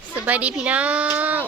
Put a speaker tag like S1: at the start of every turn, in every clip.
S1: สบายดีพี่น้อง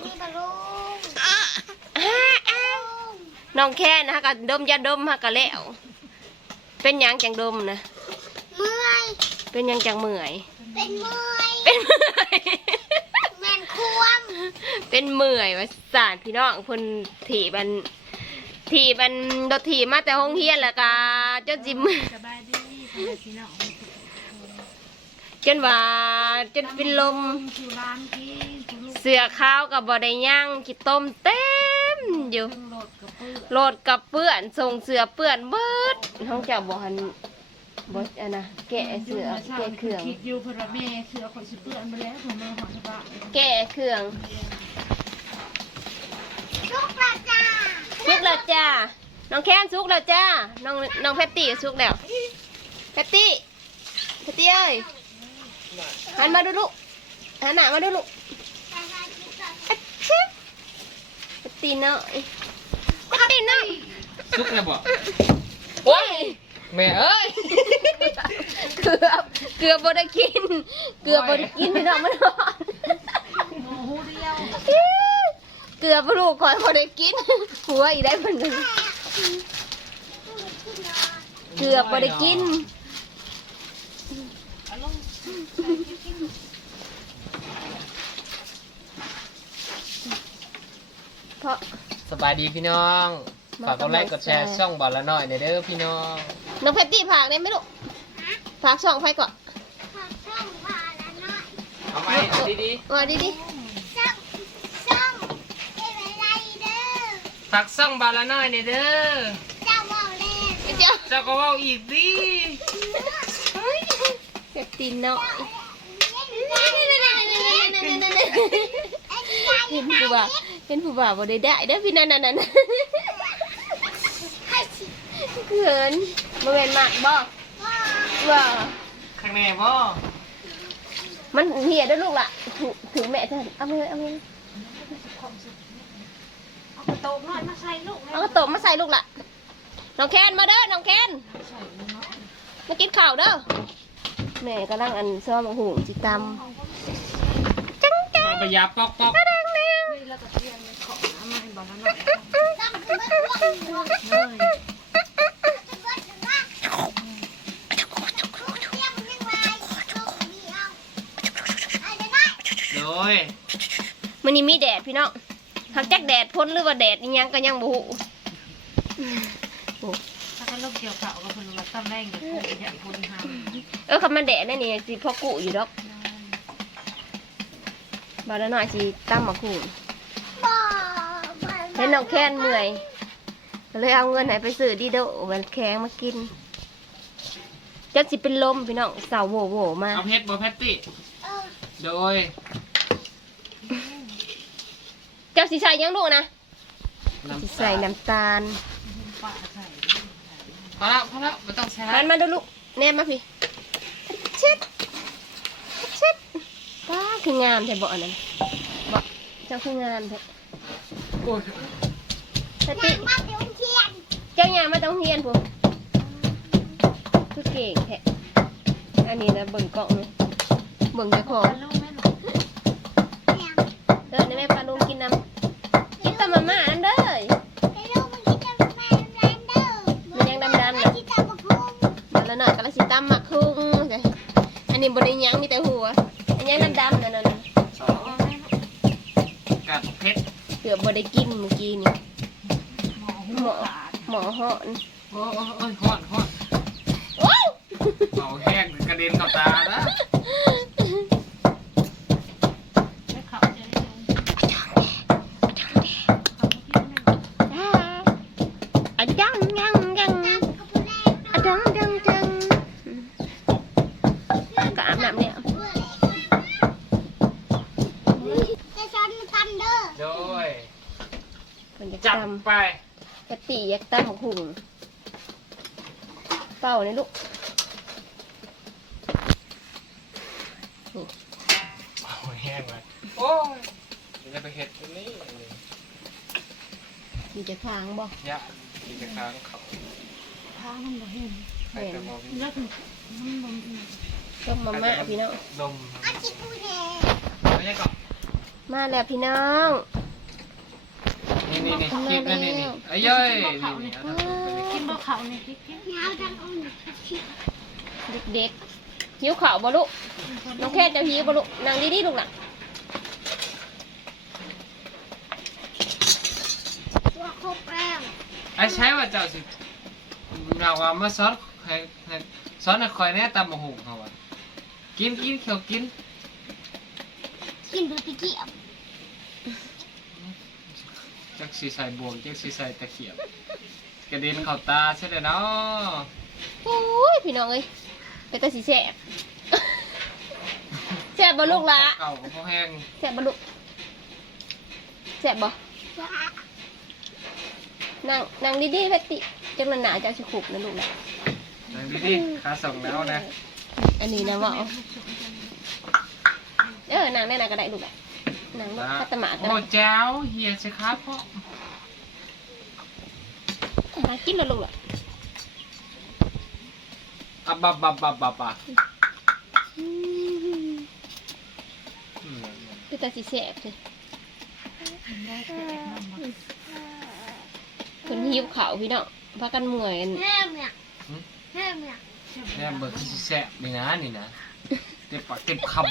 S1: น้องแค่นะฮะกับดมยาดมฮะกับแล้วเป็นยังจังดมนะ
S2: เมื่อย
S1: เป็นยังจังเมื่อย
S2: เป็นเมื่อย
S1: เป็นเมื่อย
S2: แม่นควม
S1: เป็นเมื่อยว่าสารพี่น้องคนถีบันรถถีบมาแต่ห้องเฮียนแล้วก็เจ้าจิม
S3: สบายดีพี่น้อง
S1: จนว่าจนเป็นลมเสือข้าวกับบอได้ย่างกิต้มเต็มอยู่โหลดกับเปื้อนส่งเสือเปื้อนเบิดห้องเจ้าบ่หันบ่อันนะแกะเสือแกะเครื่อง
S3: อยู่พระแม่เสือคนสิเปื้อนมาแล้วผมมาหอสบาย
S1: แกะเครื่อง
S2: สุกแล้วจ้า
S1: สุกแล้วจ้าน้องแค้นสุกแล้วจ้าน้องแพตตี้สุกแล้วแพตตี้เอ้ยหันมาดูลูกหันหน้ามาดูลูกตีน้อยตีน้อย
S4: ซุกนะบ่โอ้ยแม่เอ้ย
S1: เกือบบ่ได้กินพี่น้องมันร้อนเกือบลูกคอยบ่ได้กินหัวอีได้เหมือนกันเกือบบ่ได้กินเพราะ
S4: สบายดีพี่น้องฝากกดไลค์กดแชร์ช่องบอลละหน่อยเด้อพี่น้อง
S1: น้องแพตตี้ฝากได้ไหมลูกฝากช่องไฟก่อน
S2: ช่องพาละน้อย
S4: เอาไหมดี
S1: ว่าดี
S2: ช่องเป็นอะไรเด้อ
S4: ฝากช่องบอลละหน่อยเด้อ
S2: เจ้าบอกเลย
S4: เจ้าก็ว่าอีกดิ
S1: แพตตี้น้อยเห็นผู้บ่าวบ่ได้เด้อพี่นั่นเขินบ่แม่นมากบ่ว่า
S4: ข้างในบ่
S1: มันเหี่ยด้วยลูกล่ะถือแม่เถอะเอามือ
S3: เอากระโตกน้อยมาใส่ลูก
S1: เอากระโตกมาใส่ลูกล่ะน้องแคนมาเด้อน้องแคนมากินข้าวเด้อแม่กำลังอันซ้อมหูจิตำ
S4: ประหยัดปอก
S3: แล้วก็เตียงของน้ำมันบอกแล้วหน่อย
S4: โดย
S1: มันนี่มีแดดพี่น้องหักแจ๊กแดดพ้นหรือว่าแดดยังก็ยังบู
S3: ถ้าก็ลูกเกี่ยวเข่าก็คนละตั้มแรงเดี๋ยวพูดอย่างคนท
S1: ำคำมันแดดนี่สิพ่อกุอยู่ดอกบาแล้วหน่อยสิตั้มมาคู่เห็นน้องแค้นเมื่อยเลยเอาเงินไหนไปซื้อดีโดวันแข็งมากินจะสิเป็นลมพี่น้องสาวโวมา
S4: เอาเพชรบ่แพตตี้โดย
S1: เจ้าสิใส่ยังลูกนะสิใส่น้ำตาล
S4: พอแล้วไม่ต้องใช้
S1: มาดูลูกแนมมาพี่เช็ดป้าคืองามแท้บ่อนั่นบ่เจ้าคืองามแท้สติเจ้าอย่างมาต้องเฮียนผมคือเก่งแท้อันนี้นะเบิ่งกล่องเลยเบิ่งจะขอเดินในแม่ปลาลุงกินน้ำกินตำมาม่าอันเด้อมันยังดำๆเลยแล้วหน่อยก็ละสิตำหมักคุ้งอันนี้บริยังมีแต่หัวอันยังดำๆนั่น
S4: กัดเพชร
S1: เกือบบริกินเมื่อกี้นี่หมอห่อน
S4: โอ้ยห่อนเอาแห้งกระเด็นเข้าตาละ
S1: ก็อาบน้ำเนี่ย
S4: โดย
S1: จับ
S4: ไป
S1: กะติยักตั้มของหุ่นเป่าเนี่ยลูก
S4: เอาแห้งไปโอ้ยจะไปเห็ดตรงนี้
S1: มีจะค้างบ่
S4: ยะมีจะค้างเขา
S3: ค้างมันบ่เห็น
S4: ใครจะมอง
S3: แล้ว
S1: ต้มมาม่าพี่น้อง
S4: ดม
S2: อาชิปูเน่
S4: ไม่ใช่ก่อน
S1: มาแล้วพี่น้อง
S4: นี่คลิปนั่นนี่ไอ้ย่อยนี่เอาทำไปนี่
S3: กินบ่เขานี่กิน
S2: ยาวจังอุ่น
S1: เด็กๆหิวข้าวบ่ลูกน้องแค่จะหิวบ่ลูกนั่งดีๆลูกน่ะ
S2: ตัวครบแล้ว
S4: ไอ้ใช้ว่าเจ้าสิเราว่ามาสอนให้สอนให้คอยแน่ตามมาหุงเขาว่ากินเขียวกิน
S2: กินดูตะเกียบ
S4: จักสีใส่บวงจักสีใส่ตะเขียบกระเด็นเข้าตาใช่เลยเนาะ
S1: โอ้ยพี่น้องเอ้ยเป็นตาสีแสบ แสบบ่ลูกละ
S4: เก่าของพ่อแห้ง
S1: แสบบ่ลูกแสบบ่
S2: จ้า
S1: นั่งดีๆเพชรติจังหนาจะเอาสิขุบนะลูกนะ
S4: นั่งดีๆขาส่งแล้วนะ
S1: อันนี้นะว่านั่งได้นก็ได้ลูกแหละนั่งลูกพัตมาก็
S4: โอ้
S1: ได้
S4: เจ้าเฮียสิครับพ่อ
S1: มากินแล้วลูกแหละ
S4: อับบับบับบับบับบับ
S1: เป็นตาสีแสบเลยคนหิวข้าวพี่น้องพากันเมื่อยกัน
S2: แห้มเนี่ยแห้มเนี่ย
S4: แม่เบิกที่แสบนี่นะเต็มปากเต็มค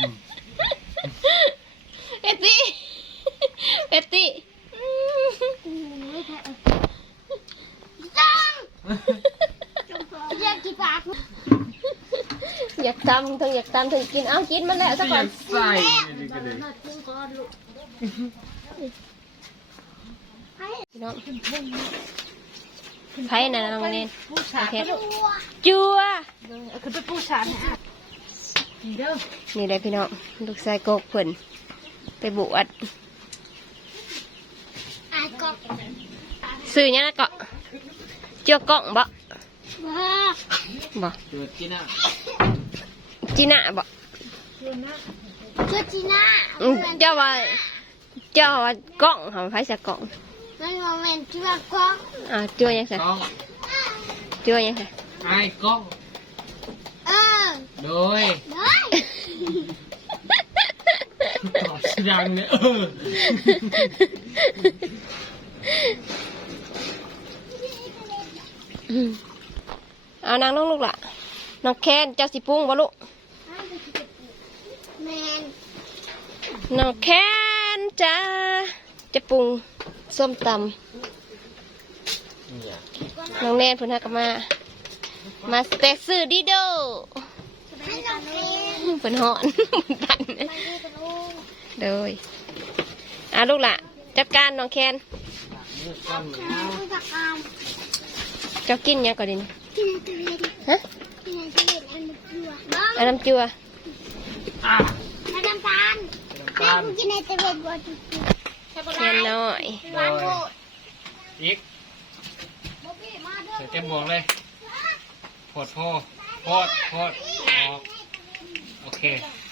S1: เอตตี้เอตตี้
S2: ไม่แท้จังอยากกินปลา
S1: อยากตำทั้งอยากตำทั้งกินเอากินมันแล้ว
S4: ำ
S1: ซะก่อน
S4: ใส่นี่ก็เลย
S1: พี่น้องไผ่น่ะน้องเนน
S3: ผู้ชาย
S2: ตัว
S1: จัว
S3: คือเป็นผู้ชายนะนี่เด้อ
S1: นี่เลยพี่น้องลูกชายโกกเพิ่นไปบวช
S2: ไอ้กบ
S1: ซื้อหยังนะเกาะเจือกล่องบ่
S2: ว้า
S1: บ่
S4: เกิดกินอ่ะ
S1: จีน่าบ่
S2: เจ้าจีน่า
S1: เจ้าว่ากล่องหอมไผ่สักกล่อง
S2: มันโมเมนต์ที่ว่ากล้อง
S1: จัวยังไง
S4: กล้อง
S1: จัวยังไง
S4: ไอ้กล้อง
S2: เออ
S4: โดย
S2: ได้
S4: ตอบเสียงเนี่ย
S1: เอานางน้องลูกล่ะน้องแคนเจ้าสิปรุงบ่ลูก
S2: แมน
S1: น้องแคนจ้าจะปรุงส้มตำ
S4: เนี่ย
S1: น้องแนนเพิ่นหากันมาสเต็กซื้อดิโด
S2: ให้น้องเล่น
S1: เพิ่นหอนปั่น
S2: ไปดูกันลูก
S1: โดยลูกล่ะจัดการน้องแคน
S4: ก้อนเหนียว
S2: ผู้จัดการ
S1: เจ้ากินหยังก่อนดิ
S2: ที่ไหนจะเล่น
S1: ฮะ
S2: ที่ไหนจะเล่นอันมันจัว
S1: เอาน้ำจัว
S4: อ่ะ
S2: น้ำตาล
S4: น้ำ
S2: แม่
S4: ตาล
S2: กูกินในตะเวนบัวจุ๊บ
S1: แคนน้อย
S2: หวานโบด
S4: อีก
S2: บ๊อบบี้มาเด้อ
S4: ใส่เต็มบวงเลยโพดออกโอเค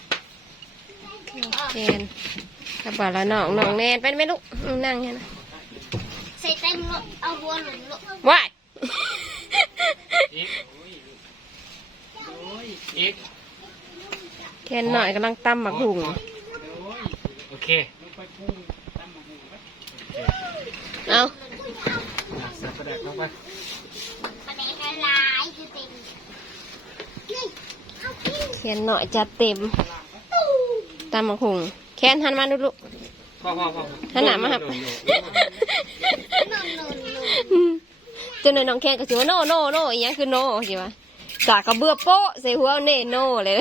S1: แคนกับบ่าละน้องแนนเป็นไหมลูกนั่งเนี่ยนะ
S2: ใส่เต็มรถเอาบัวหนุนรถ
S1: ว้าย
S4: อีก
S1: แคนหน่อยกำลังตำหมักหุ่ง
S4: โอเค
S1: เอา
S4: ใส่กระดาษเข้าไป
S2: ประเด็นอะไรคือเต็มนี่เอากิน
S1: แคนหน่อยจัดเต็มตำหมักหุ่งแคนหันมาดูลูก
S4: พ่อ
S1: หันหน้ามาครับ
S2: นน
S1: จนในน้องแคนก็สิว่าโนอีหยังคือโนสิวะกากระเบื้อโป๊ะใส่หัวเน่โนเลย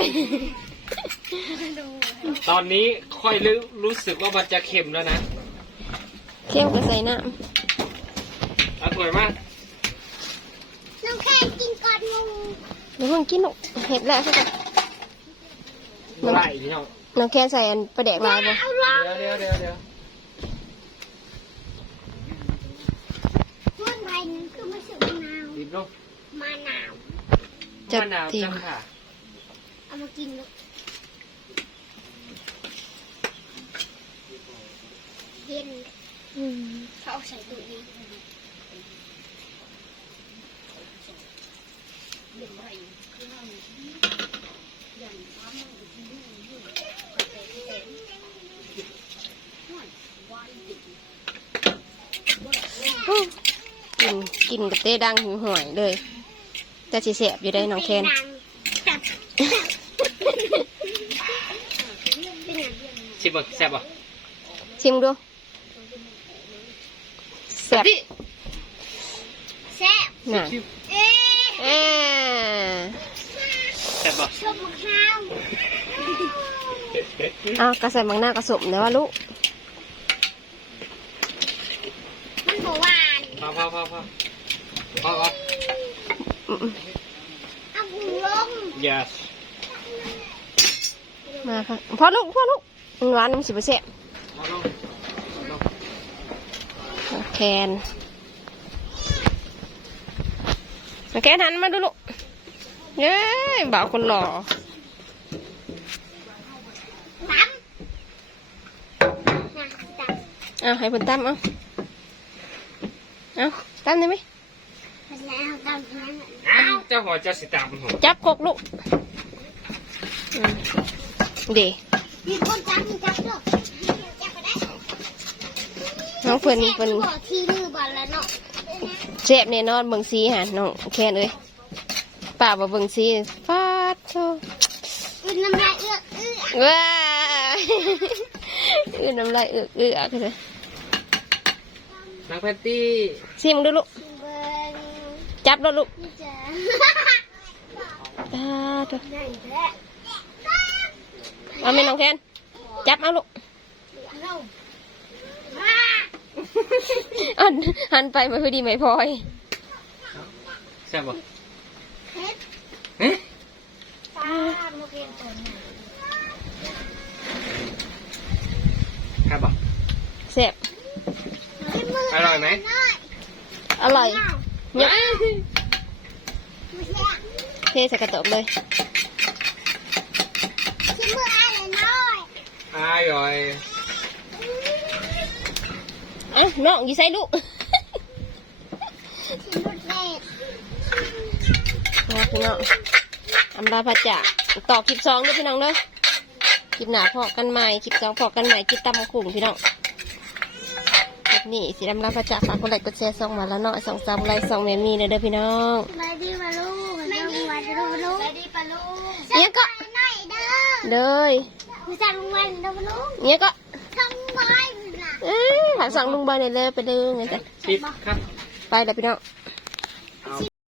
S4: ตอนนี้ค่อยรู้สึกว่ามันจะเค็มแล้วนะ
S1: เข้มก็ใส่น้
S4: เอาถ้วยมา
S2: น้องแค่กินก่อนงู
S1: ำเดี๋ยวเพิ่งกินหรอกเห็ดแล้วใช่ปะ
S4: ไหลพี่น้อง
S1: น้องแคนใส่อันประแดกลายบ่
S2: เอาล่ะ
S4: เดี๋ยว
S2: มันไทยนึงคือมาสึกมะนาว
S4: ติดลูก
S2: มะนาว
S1: จัด
S4: มะนาว
S1: ทีม
S4: จังค่ะ
S2: เอามากินลูกเย็นเขาเอาใส่ตู้เย็น
S1: นกับเต้ดังหิวห่วยเลยจะสิแสบอยู่ได้น้องแคน
S4: ชิบบ่แซ่บบ่
S1: ชิมดูแสบ
S2: แซ่บ
S1: น่ะ
S2: เอ๊ะ
S1: เอ๊ะ
S4: แซ่บบ่
S2: ชมข้าว
S1: เอากระใส่มังหน้ากระสมเดี๋ยวว่าลูก
S2: มันหวาน
S4: พอ
S1: อืม
S2: เอาบุญลง
S4: yes
S1: มาค่ะพอลูกหวานน้ำสิบแสบ
S4: เอาลง
S1: น้องแคนน้องแคนหันมาดูลูกเย้บ่าวคนหล่อ
S2: ตั้มนะตั้ม
S1: เอาให้เพิ่นตั้มเอาตั้มได้ไหม
S2: มันแล้วตั้มนั้น
S4: อ้าวเจ้าหัวเจ้าสิตามหัว
S1: จับกกลูกอืมเด
S2: มีคนจับมีจับด้วยจับไปได้
S1: น้องเพิ่น
S2: บอกทีมือบอลแล้วเนาะ
S1: เจ็บแน่นอนเบิ่งซีหะน้องแคนเอ้ยป้าบ่เบิ่งซีฟาดโช
S2: เป็นน้ำลายเอื้อ
S1: ว้า น้ำลายเอือกเลย
S4: นางแพตตี้
S1: ซิมดูลูก
S2: เบิ้ง
S1: จับแล้วลูก
S2: นี่จ้ะ
S1: ตาตัว
S2: นั่นแหละ
S1: เอาแม่น้องแคนจับเอาลูก
S2: เราว้า
S1: หันไปมาพอดีไหมพลอย
S4: แซ่บบ่
S2: เฮ็ด
S4: เอ๊ะ
S2: ตาโมเกนตัวนี้
S4: แซ่บบ่
S1: แซ่บ
S4: อร่อยไหม
S1: อร่อยเนี่ย
S2: ไม่ใช่
S1: เทใส่กระตบเลย
S2: ชิมมืออะไรน้อย
S4: อร่อย
S1: เอ้าน้องอยู่ใส่ลูก
S2: ชิมมือเด็ด
S1: มาพี่น้องอำลาพระจ่าต่อคลิป2ด้วยพี่น้องเด้อคลิปหน้าพอกันใหม่คลิป2พอกันใหม่คลิปตำขุ่งพี่น้องคลิปนี้สิอำลาพระจ่าฝากกดไลค์กดแชร์ส่งมาแล้วเนาะ2 3ไลค์2เมมีเด้อพี่น้อง
S2: ไม่ดีปลาลูกไม่ดีปลาลูกไม่ดีปลาลูก
S1: เนี่ยก็
S2: หน่อยเด้อ
S1: เด้ย
S2: กูสั่งวันเด้อปลาลูก
S1: เนี่ยก็
S2: ทำไมล่ะ
S1: หากสั่งลุงบอยเนี่ยเลยไปเด้อไงจ้ะ
S4: ปิดครับ
S1: ไปแล้วพี่น้อง